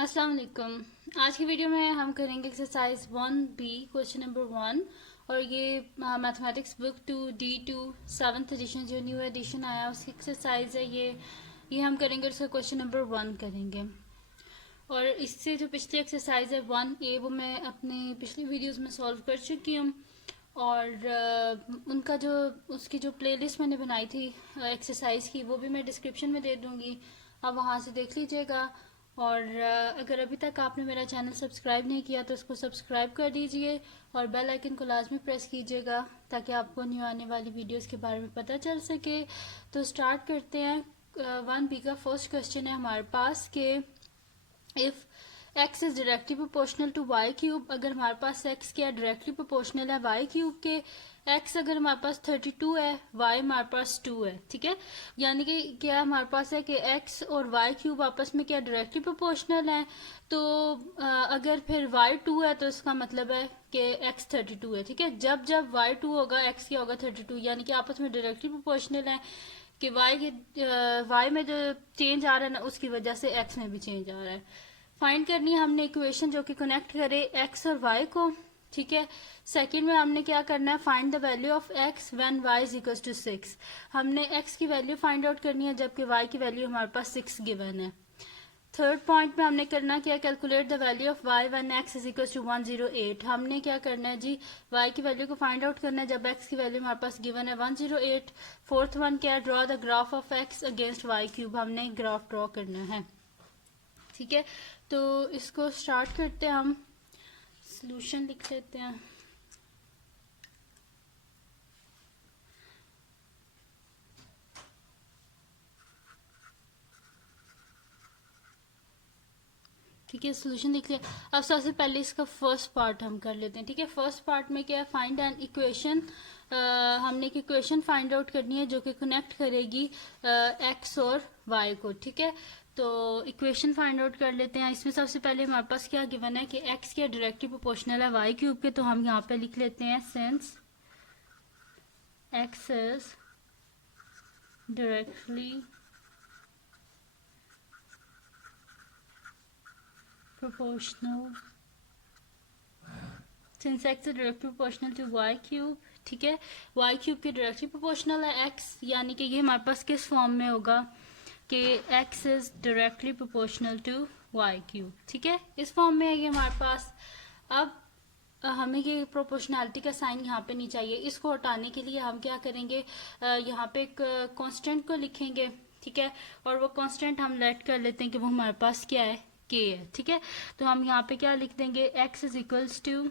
अस्सलाम वालेकुम। आज की वीडियो में हम करेंगे एक्सरसाइज 1B क्वेश्चन नंबर 1। और ये mathematics book 2D2 7th edition जो न्यू एडिशन आया उसकी एक्सरसाइज है ये हम करेंगे और उसका क्वेश्चन नंबर 1 करेंगे। और इससे जो पिछली एक्सरसाइज है 1A वो मैं अपने पिछली वीडियोस में सॉल्व कर चुकी हूँ। और उनका जो उसकी जो प्लेलिस्ट मैंने बनाई थी एक्सरसाइज की वो भी मैं डिस्क्रिप्शन में दे दूँगी, आप वहाँ से देख लीजिएगा। और अगर अभी तक आपने मेरा चैनल सब्सक्राइब नहीं किया तो उसको सब्सक्राइब कर दीजिए और बेल आइकन को लाजमी प्रेस कीजिएगा ताकि आपको न्यू आने वाली वीडियोस के बारे में पता चल सके। तो स्टार्ट करते हैं। 1B का फर्स्ट क्वेश्चन है हमारे पास कि if x is directly proportional to y cube, अगर हमारे पास x क्या डायरेक्टली प्रोपोर्शनल है y क्यूब के, x अगर हमारे पास 32 है, y हमारे पास 2 है, ठीक है। यानी कि क्या हमारे पास है कि x और y क्यूब आपस में क्या डायरेक्टली प्रोपोर्शनल है। तो अगर फिर y 2 है तो इसका मतलब है कि x 32 है, ठीक है। जब जब y 2 होगा x क्या होगा 32, यानी कि आपस में डायरेक्टली प्रोपोर्शनल है कि y में जो चेंज आ रहा है ना उसकी वजह से x में भी चेंज आ रहा है। फाइंड करनी है हमने इक्वेशन जो कि कनेक्ट करे x और y को, ठीक है। सेकंड में हमने क्या करना है, find the value of x when y is equal to 6। हमने x की वैल्यू फाइंड आउट करनी है जबकि y की वैल्यू हमारे पास 6 गिवन है। थर्ड पॉइंट में हमने करना क्या, calculate the value of y when x is equal to 108। हमने क्या करना है जी, y की वैल्यू को फाइंड आउट करना है जब x की वैल्यू हमारे पास गिवन है 108। फोर्थ वन क्या है, draw the graph of x against y cube. हमने ग्राफ ड्रॉ करना है, ठीक है। तो इसको स्टार्ट करते हैं, हम सॉल्यूशन लिख लेते हैं। ठीक है, सॉल्यूशन लिख लिया। अब सबसे पहले इसका फर्स्ट पार्ट हम कर लेते हैं, ठीक है। फर्स्ट पार्ट में क्या है, फाइंड एन इक्वेशन। हमने एक इक्वेशन फाइंड आउट करनी है जो कि कनेक्ट करेगी एक्स और वाई को, ठीक है। तो इक्वेशन फाइंड आउट कर लेते हैं। इसमें सबसे पहले हमारे पास क्या गिवन है कि एक्स क्या डायरेक्टली प्रोपोर्शनल है वाई क्यूब के, तो हम यहाँ पे लिख लेते हैं since x is directly proportional since x is directly proportional to y cube, ठीक है। y क्यूब के डायरेक्टली प्रोपोर्शनल है x, यानी कि ये हमारे पास किस फॉर्म में होगा कि x is directly proportional to y cube, ठीक है। इस फॉर्म में है ये हमारे पास। अब हमें ये प्रोपोर्शनैलिटी का साइन यहाँ पे नहीं चाहिए, इसको हटाने के लिए हम क्या करेंगे, यहाँ पे एक कांस्टेंट को लिखेंगे, ठीक है। और वो कांस्टेंट हम लेट कर लेते हैं कि वो हमारे पास क्या है, k है, ठीक है। तो हम यहाँ पे क्या लिख देंगे, x is equals to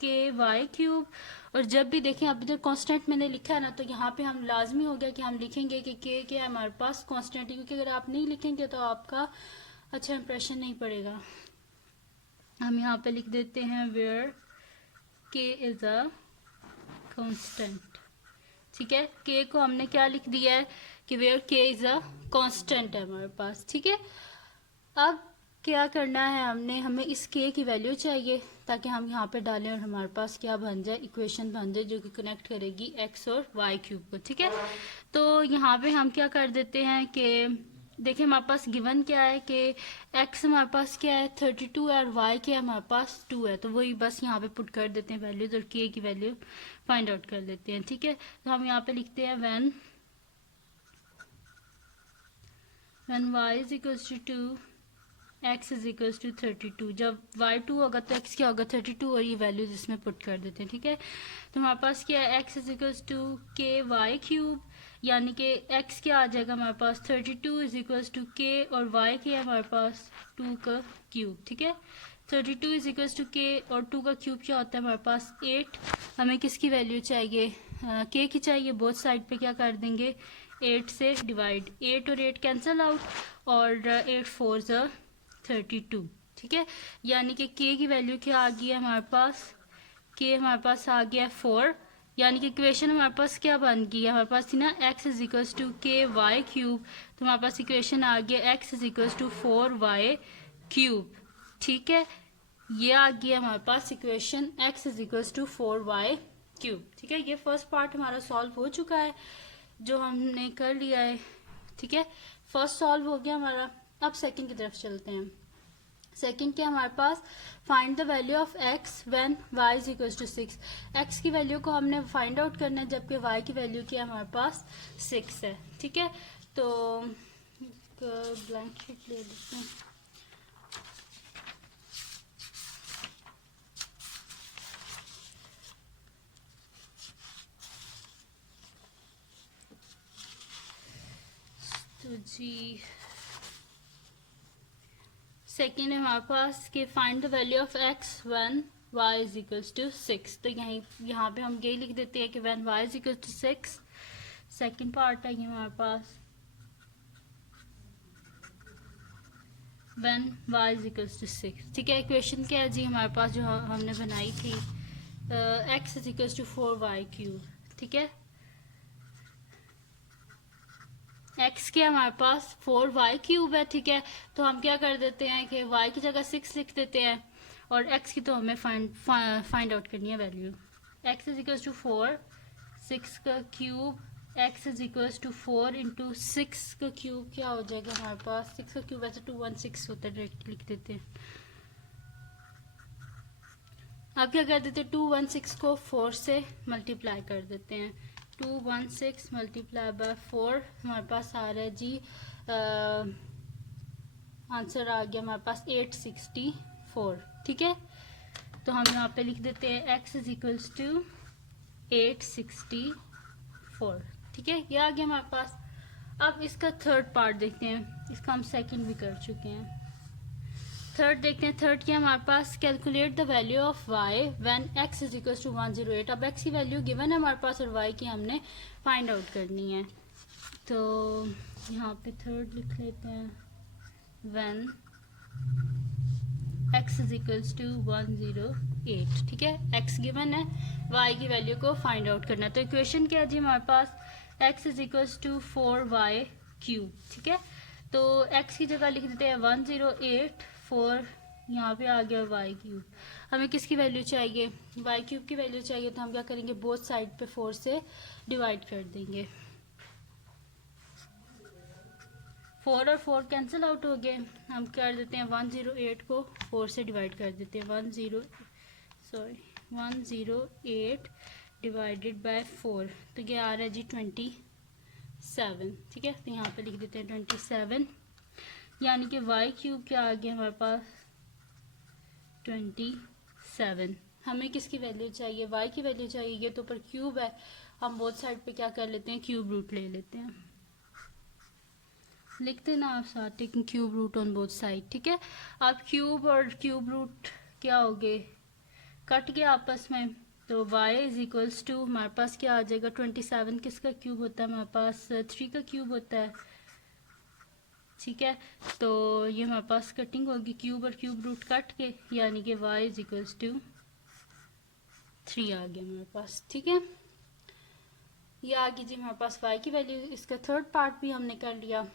k y cube. और जब भी देखें अभी जो कांस्टेंट मैंने लिखा है ना, तो यहाँ पे हम लाजमी हो गया कि हम लिखेंगे कि k क्या है हमारे पास कांस्टेंट है, क्योंकि अगर आप नहीं लिखेंगे तो आपका अच्छा इंप्रेशन नहीं पड़ेगा। हम यहाँ पे लिख देते हैं where k is a constant, ठीक है। k को हमने क्या लिख दिया है कि where k is a constant है हमारे पास, ठीक है। अब क्या करना है, हमें इस k की वैल्यू चाहिए ताकि हम यहाँ पे डालें और हमारे पास क्या बन जाए, इक्वेशन बन जाए जो कि कनेक्ट करेगी x और y क्यूब को, ठीक है। तो यहाँ पे हम क्या कर देते हैं कि देखिए हमारे पास गिवन क्या है कि x हमारे पास क्या है 32 है और y क्या है हमारे पास 2 है, तो वही बस यहाँ पे पुट कर देते हैं वैल्यूज और k की वैल्यू फाइंड आउट कर लेते हैं, ठीक है। तो हम यहाँ पे लिखते हैं when y is equals to 2 x is equals to 32। जब y 2 होगा तो x क्या होगा 32, और ये वैल्यूज इसमें पुट कर देते हैं, ठीक है। तो हमारे पास क्या है, x is equals to k y cube, यानी कि x क्या आ जाएगा हमारे पास 32 इज इक्वल्स टू के, और y क्या है हमारे पास 2 का क्यूब, ठीक है। 32 इज इक्वल्स टू के और 2 का क्यूब क्या होता है हमारे पास 8। हमें किसकी वैल्यू चाहिए, k की चाहिए। बोथ साइड पे क्या कर देंगे 8 से डिवाइड, 8 और 8 कैंसिल आउट, और 8 4 ज़ा 32, ठीक है। यानी कि k की वैल्यू क्या आ गई है हमारे पास, k हमारे पास आ गया 4, यानी कि इक्वेशन हमारे पास क्या बन गई है, हमारे पास थी ना x is equals to k y cube, तो हमारे पास इक्वेशन आ गया x is equals to 4y cube, ठीक है। ये आ गया हमारे पास equation x is equals to 4y cube, ठीक है। ये फर्स्ट पार्ट हमारा सॉल्व हो चुका है जो हमने कर लिया है, ठीक है। फर्स्ट सॉल्व हो गया हमारा। अब सेकंड की तरफ चलते हैं। सेकंड क्या हमारे पास, find the value of x when y is equal to 6। X की वैल्यू को हमने फाइंड आउट करना है जबकि वाई की वैल्यू क्या हमारे पास 6 है। ठीक है, तो ब्लैंक शीट ले लेते हैं। तो जी सेकेंड है हमारे पास कि find the value of x when y is equals to 6। तो यहाँ पे हम ये लिख देते हैं कि when y is equal to 6। Second part है ये हमारे पास when y is equals to 6। ठीक है, इक्वेशन क्या है जी हमारे पास जो हमने बनाई थी, x is equals to 4y cube. ठीक है, x के हमारे पास 4y क्यूब है। ठीक है, तो हम क्या कर देते हैं कि y की जगह 6 लिख देते हैं और x की तो हमें फाइंड आउट करनी है value. x is equal to 4, 6 का cube, x is equal to 4 into 6 का क्यूब क्या हो जाएगा हमारे पास, 6 का क्यूब वैसे 216 होता है, डायरेक्ट लिख देते हैं। अब क्या कर देते हैं, 216 को 4 से मल्टीप्लाई कर देते हैं। 216 मल्टीप्लाई बाय 4 हमारे पास आ रहा है जी, आंसर आ गया हमारे पास 864। ठीक है, तो हम यहाँ पे लिख देते हैं x इज इक्वल्स टू 864। ठीक है, ये आ गया हमारे पास। अब इसका थर्ड पार्ट देखते हैं, इसका हम सेकंड भी कर चुके हैं। थर्ड देखते हैं, थर्ड क्या हमारे पास, calculate the value of y when x is equal to 108। अब x की वैल्यू गिवन है हमारे पास और y की हमने फाइंड आउट करनी है। तो यहाँ पे थर्ड लिख लेते हैं, when x is equals to 108। ठीक है, x गिवन है, y की वैल्यू को फाइंड आउट करना है। तो इक्वेशन क्या है जी हमारे पास, x is equals to 4y cube. ठीक है, तो x की जगह लिख देते हैं 108, 4 यहाँ पे आ गया y क्यूब। हमें किसकी वैल्यू चाहिए, y क्यूब की वैल्यू चाहिए, तो हम क्या करेंगे, बोथ साइड पे 4 से डिवाइड कर देंगे। 4 और 4 कैंसिल आउट हो गए, हम कर देते हैं 108 को 4 से डिवाइड कर देते हैं। 108 डिवाइडेड बाय 4, तो ये आ रहा है जी 27। ठीक है, तो यहाँ पे लिख देते हैं 27, यानी कि y क्यूब क्या आ गया हमारे पास 27। हमें किसकी वैल्यू चाहिए, y की वैल्यू चाहिए। ये तो पर क्यूब है, हम बोथ साइड पे क्या कर लेते हैं, क्यूब रूट ले लेते हैं। लिखते ना आप साथ, taking cube root on both side. ठीक है, आप क्यूब और क्यूब रूट क्या हो गए, कट गया आपस में, तो y इज इक्वल्स टू हमारे पास क्या आ जाएगा, 27 किसका क्यूब होता है हमारे पास, 3 का क्यूब होता है। ठीक है, तो ये हमारे पास कटिंग होगी, क्यूब और क्यूब रूट कट के, यानी कि y इज इक्वल्स टू 3 आ गया हमारे पास। ठीक है, ये आ गई जी हमारे पास y की वैल्यू। इसका थर्ड पार्ट भी हमने कर लिया।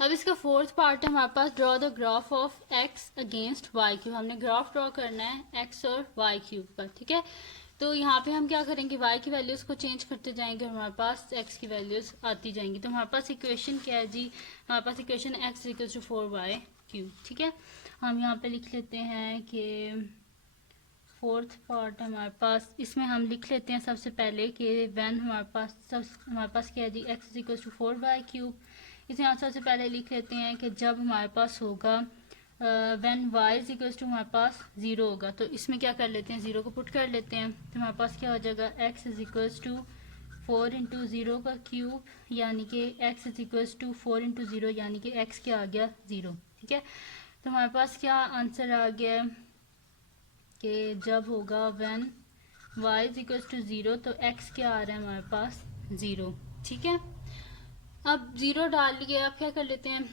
अब इसका फोर्थ पार्ट है हमारे पास, draw the graph of x against y cube. हमने ग्राफ ड्रॉ करना है x और y क्यूब पर। ठीक है, तो यहाँ पे हम क्या करेंगे, y की वैल्यूज को चेंज करते जाएंगे और हमारे पास x की वैल्यूज आती जाएंगी। तो हमारे पास इक्वेशन क्या है जी, हमारे पास equation x equal to 4y cube. ठीक है, हम यहाँ पे लिख लेते हैं कि फोर्थ पार्ट हमारे पास, इसमें हम लिख लेते हैं सबसे पहले कि व्हेन हमारे पास क्या है जी, x equal to 4y cube. इसे यहाँ सबसे पहले लिख लेते हैं कि जब हमारे पास होगा when y is equal to हमारे पास 0 होगा, तो इसमें क्या कर लेते हैं, 0 को पुट कर लेते हैं। तो हमारे पास क्या हो जाएगा, x is equal to 4 into 0 का क्यूब, यानी कि x is equal to 4 into 0, यानी कि x क्या आ गया 0। ठीक है, तो हमारे पास क्या आंसर आ गया कि जब होगा when y is equal to 0, तो x क्या आ रहा है हमारे पास 0। ठीक है, अब 0 डाल लिए, अब क्या कर लेते हैं,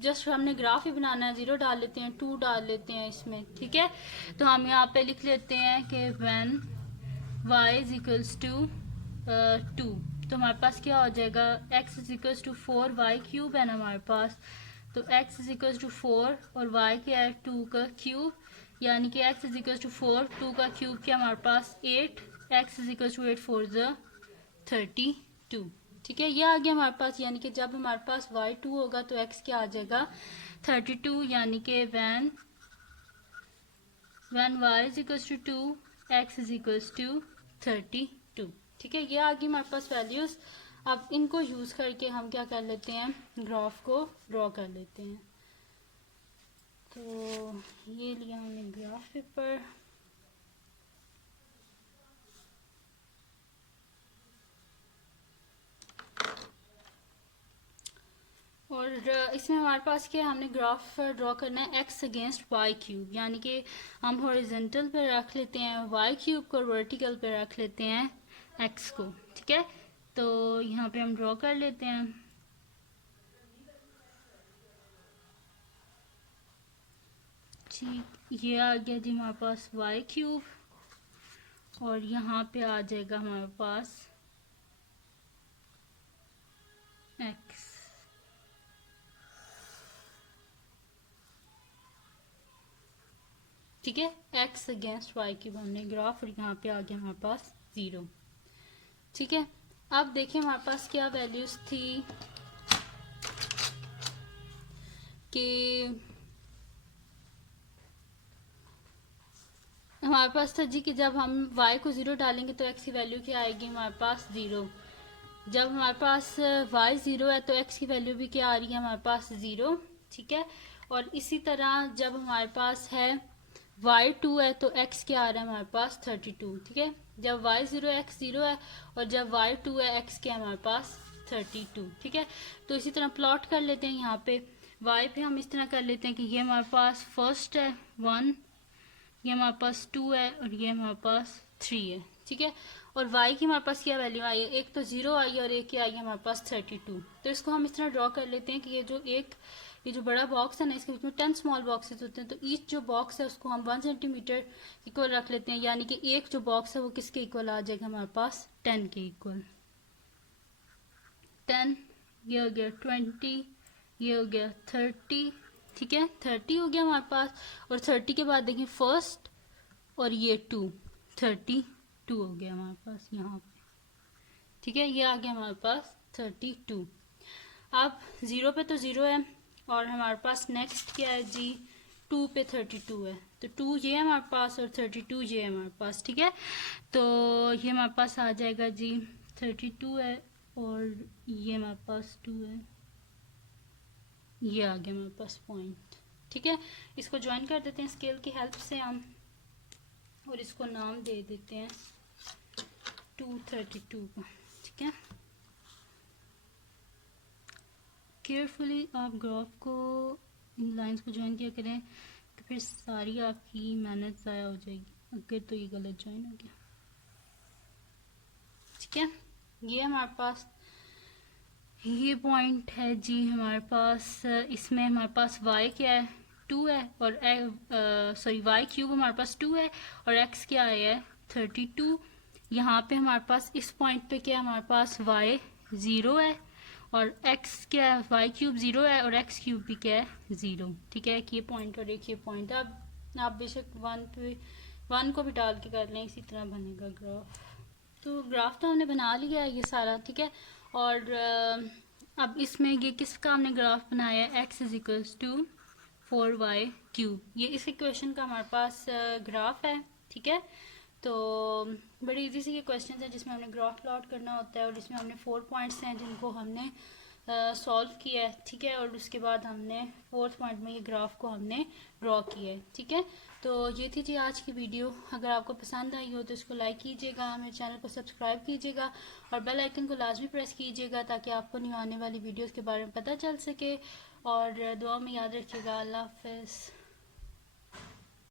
जस्ट हमने ग्राफ ही बनाना है, 0 डाल लेते हैं, 2 डाल लेते हैं इसमें। ठीक है, तो हम यहाँ पे लिख लेते हैं कि when y is equals to 2, तो हमारे पास क्या हो जाएगा, x is equals to 4y cube है ना हमारे पास, तो x इज इक्वल्स टू 4 और y क्या है 2 का क्यूब, यानी कि x इज इक्वल्स टू 4, 2 का क्यूब क्या हमारे पास 8, x इज इक्वल्स टू 8 4 ज़ 32। ठीक है, ये आ गया हमारे पास, यानी कि जब हमारे पास y2 होगा तो x क्या आ जाएगा 32, यानी कि when y is equals to 2 x is equals to 32। ठीक है, ये आ गई हमारे पास वैल्यूज। अब इनको यूज करके हम क्या कर लेते हैं, ग्राफ को ड्रॉ कर लेते हैं। तो ये लिया हमने ग्राफ पेपर, और इसमें हमारे पास क्या, हमने ग्राफ ड्रॉ करना है x अगेंस्ट y क्यूब, यानी कि हम हॉरिजेंटल पे रख लेते हैं y क्यूब को और वर्टिकल पे रख लेते हैं x को। ठीक है, तो यहाँ पे हम ड्रॉ कर लेते हैं। ठीक, ये आ गया जी हमारे पास y क्यूब, और यहाँ पे आ जाएगा हमारे पास x। ठीक है, x अगेंस्ट y क्यूब हमने ग्राफ, और यहाँ पे आ गया हमारे पास 0। ठीक है, अब देखिए हमारे पास क्या वैल्यूज थी कि हमारे पास था जी कि जब हम y को 0 डालेंगे तो x की वैल्यू क्या आएगी हमारे पास 0। जब हमारे पास y 0 है तो x की वैल्यू भी क्या आ रही है हमारे पास 0। ठीक है, और इसी तरह जब हमारे पास है y 2 है तो x क्या आ रहा है हमारे पास 32। ठीक है, जब y 0 x 0 है, और जब y 2 है x क्या है हमारे पास 32। ठीक है, तो इसी तरह प्लॉट कर लेते हैं। यहाँ पे y पे हम इस तरह कर लेते हैं कि ये हमारे पास फर्स्ट है 1, ये हमारे पास 2 है, और ये हमारे पास 3 है। ठीक है, और y की हमारे पास क्या वैल्यू आई है, एक तो 0 आई है और एक क्या आई है हमारे पास 32। तो इसको हम इस तरह ड्रॉ कर लेते हैं कि ये जो बड़ा बॉक्स है ना, इसके बीच में 10 स्मॉल बॉक्सेस होते हैं, तो ईच जो बॉक्स है उसको हम 1 सेंटीमीटर इक्वल रख लेते हैं, यानी कि एक जो बॉक्स है वो किसके इक्वल आ जाएगा हमारे पास 10 के इक्वल। 10, ये हो गया 20, ये हो गया 30। ठीक है, 30 हो गया हमारे पास, और 30 के बाद देखिए फर्स्ट और ये 2, 32 हो गया हमारे पास यहाँ पे। ठीक है, ये आ गया हमारे पास 32। अब 0 पे तो 0 है, और हमारे पास नेक्स्ट क्या है जी 2 पे 32 है, तो 2 ये है हमारे पास और 32 ये है हमारे पास। ठीक है, तो ये हमारे पास आ जाएगा जी 32 है, और ये हमारे पास 2 है, ये आ गया हमारे पास पॉइंट। ठीक है, इसको ज्वाइन कर देते हैं स्केल की हेल्प से हम, और इसको नाम दे देते हैं 232 का। ठीक है, केयरफुली आप ग्राफ को, इन लाइंस को ज्वाइन किया करें, तो फिर सारी आपकी मेहनत ज़ाया हो जाएगी अगर तो ये गलत ज्वाइन हो गया। ठीक है, ये हमारे पास ये पॉइंट है जी हमारे पास। इसमें हमारे पास y क्या है 2 है, और सॉरी y क्यूब हमारे पास 2 है, और x क्या है 32। यहाँ पे हमारे पास इस पॉइंट पे क्या है हमारे पास y 0 है, और x क्या है y क्यूब 0 है, और x क्यूब भी क्या है 0। ठीक है, एक ये पॉइंट और एक ये पॉइंट। अब आप बेशक 1 को भी डाल के कर लें, इसी तरह बनेगा ग्राफ। तो ग्राफ तो हमने बना लिया है ये सारा। ठीक है, और अब इसमें ये किसका हमने ग्राफ बनाया है, x is equals to 4y cube, ये इस इक्वेशन का हमारे पास ग्राफ है। ठीक है, तो बड़ी इजी सी ये क्वेश्चन है जिसमें हमने ग्राफ प्लॉट करना होता है, और इसमें हमने 4 पॉइंट्स हैं जिनको हमने सॉल्व किया है। ठीक है, और उसके बाद हमने 4th पॉइंट में ये ग्राफ को हमने ड्रॉ किया है। ठीक है, तो ये थी जी आज की वीडियो। अगर आपको पसंद आई हो तो इसको लाइक कीजिएगा, मेरे चैनल को सब्सक्राइब कीजिएगा, और बेल आइकन को लाजमी प्रेस कीजिएगा ताकि आपको न्यू आने वाली वीडियोस के बारे में पता चल सके। और दुआ में याद रखिएगा। अल्लाह हाफ़िज़।